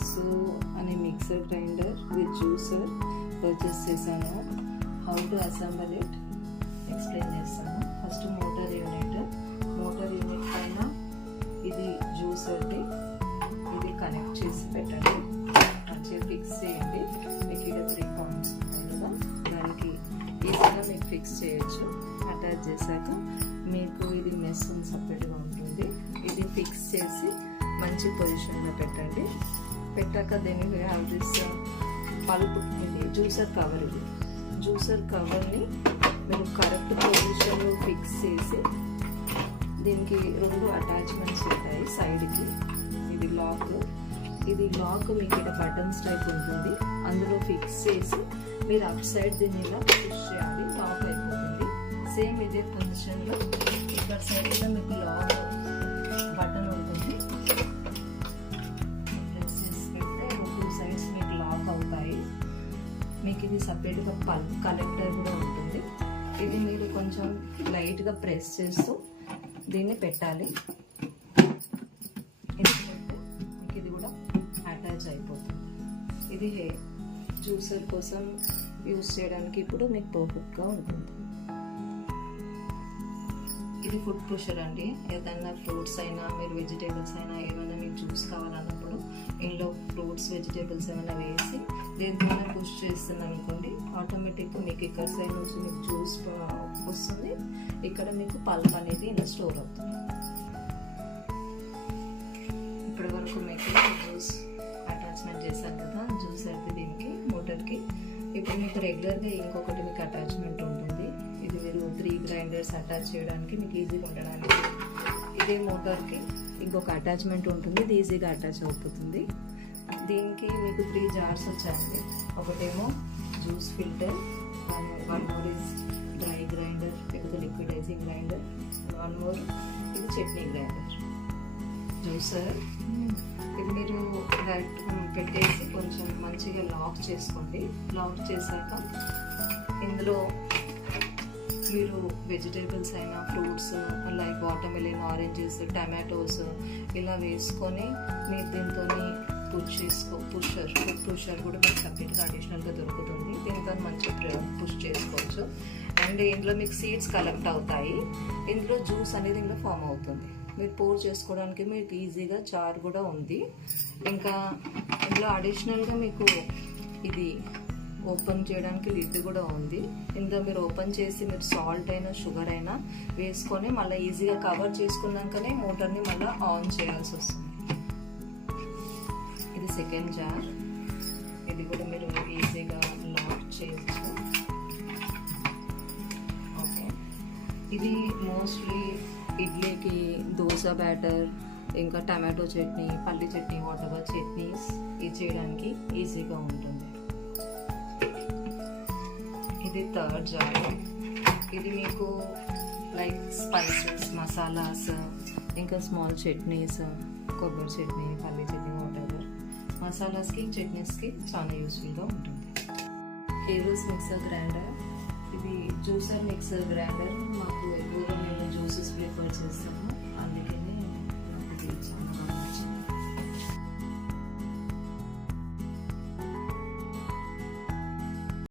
Nexo అనే mixer grinder with juicer purchase చేశాను. How to assemble it explain చేస్తాను. First motor unit పైన ఇది జ్యూసర్ది ఇది కనెక్ట్ చేసి పెట్టండి, మంచిగా ఫిక్స్ చేయండి. మీకు ఇక్కడ 3 పాయింట్స్ ఉంటాయి కదా, దానికి ఈజీగా మీకు ఫిక్స్ చేయొచ్చు. అటాచ్ చేశాక మీకు ఇది మెస్ సపరేట్గా ఉంటుంది. ఇది ఫిక్స్ చేసి మంచి పొజిషన్లో పెట్టండి. పెట్టాక దీన్ని హ్యావ్ దిస్ పల్ప్, ఇది జ్యూసర్ కవర్. ఇది జ్యూసర్ కవర్ని మీరు కరెక్ట్ పొజిషన్లో ఫిక్స్ చేసి దీనికి 2 అటాచ్మెంట్స్ ఉంటాయి సైడ్కి. ఇది లాక్ మీకు ఇక్కడ బటన్స్ టైప్ ఉంటుంది, అందులో ఫిక్స్ చేసి మీరు అప్ సైడ్ దీన్ని ఇలా పుష్ చేయాలి, లాక్ అయిపోతుంది. సేమ్ ఇదే పొజిషన్లో ఇక్కడ సైడ్లో మీకు లాక్ బటన్ ఉంటుంది, ప్రెస్ చేసి పెడితే 2 సైడ్స్ మీకు లాక్ అవుతాయి. మీకు ఇది సపరేట్గా పల్ప్ కలెక్టర్ కూడా ఉంటుంది. ఇది మీరు కొంచెం లైట్గా ప్రెస్ చేస్తూ దీన్ని పెట్టాలి. ఇది పెడితే మీకు ఇది కూడా అటాచ్ అయిపోతుంది. ఇది జ్యూసర్ కోసం యూస్ చేయడానికి ఇప్పుడు మీకు పర్ఫెక్ట్గా ఉంటుంది. ఇది ఫుడ్ పుషర్ అండి. ఏదైనా ఫ్రూట్స్ అయినా మీరు వెజిటేబుల్స్ అయినా ఏమైనా మీకు జ్యూస్ కావాలన్నప్పుడు ఇందులో ఫ్రూట్స్ వెజిటేబుల్స్ ఏమైనా వేసి దేనికైనా పుష్ చేస్తుంది అనుకోండి, ఆటోమేటిక్గా మీకు ఇక్కడ సైడ్ నుంచి మీకు జ్యూస్ వస్తుంది, ఇక్కడ మీకు పల్ప్ అనేది ఇలా స్టోర్ అవుతుంది. ఇప్పటి వరకు మీకు జ్యూస్ అటాచ్మెంట్ చేశాను కదా, జ్యూస్ అయితే దీనికి మోటార్కి. ఇప్పుడు మీకు రెగ్యులర్గా ఇంకొకటి మీకు అటాచ్మెంట్ ఉంటుంది. ఇది మీరు 3 గ్రైండర్స్ అటాచ్ చేయడానికి మీకు ఈజీగా ఉండడానికి ఇదే మోటార్కి ఇంకొక అటాచ్మెంట్ ఉంటుంది, ఇది ఈజీగా అటాచ్ అయిపోతుంది. దీనికి మీకు 3 జార్స్ వచ్చాయండి. ఒకటేమో juice filter, 1 more is dry grinder లేకపోతే లిక్విడైజింగ్ గ్రైండర్, 1 మోర్ ఇది చట్నీ గ్రైండర్. జ్యూసర్ ఇది మీరు డైరెక్ట్ పెట్టేసి కొంచెం మంచిగా లాక్ చేసుకోండి. లాక్ చేశాక ఇందులో మీరు వెజిటేబుల్స్ అయినా fruits like watermelon, oranges, tomatoes ఇలా వేసుకొని మీరు దీంతో పుషర్ కూడా మీకు సపరేట్గా అడిషనల్గా దొరుకుతుంది. దీంతో మంచిగా పుష్ చేసుకోవచ్చు. అండ్ ఇందులో మీకు సీడ్స్ కలెక్ట్ అవుతాయి, ఇందులో జ్యూస్ అనేది ఇందులో ఫామ్ అవుతుంది. మీరు పోర్ చేసుకోవడానికి మీకు ఈజీగా జార్ కూడా ఉంది. ఇంకా ఇందులో అడిషనల్గా మీకు ఇది ఓపెన్ చేయడానికి లిడ్ కూడా ఉంది. ఇందులో మీరు ఓపెన్ చేసి మీరు సాల్ట్ అయినా షుగర్ అయినా వేసుకొని మళ్ళీ ఈజీగా కవర్ చేసుకున్నాకనే మోటార్ని మళ్ళీ ఆన్ చేయాల్సి వస్తుంది. ఇది సెకండ్ జార్, ఇది కూడా మీరు ఈజీగా లాక్ చేయొచ్చు. ఓకే, ఇది మోస్ట్లీ ఇడ్లీకి, దోశ బ్యాటర్, ఇంకా టమాటో చట్నీ, పల్లి చట్నీ, వాటెవర్ చట్నీస్ ఇది చేయడానికి ఈజీగా ఉంటుంది. ఇది థర్డ్ జార్. ఇది మీకు లైక్ స్పైసెస్, మసాలాస్, ఇంకా స్మాల్ చట్నీస్, కొబ్బరి చట్నీ, పల్లి చట్నీ, వాటెవర్ మసాలాస్కి, చట్నీస్కి చాలా యూస్ఫుల్గా ఉంటుంది. కేబుల్స్ మిక్సర్ గ్రైండర్, ఇది జ్యూసర్ మిక్సర్ గ్రైండర్. మాకు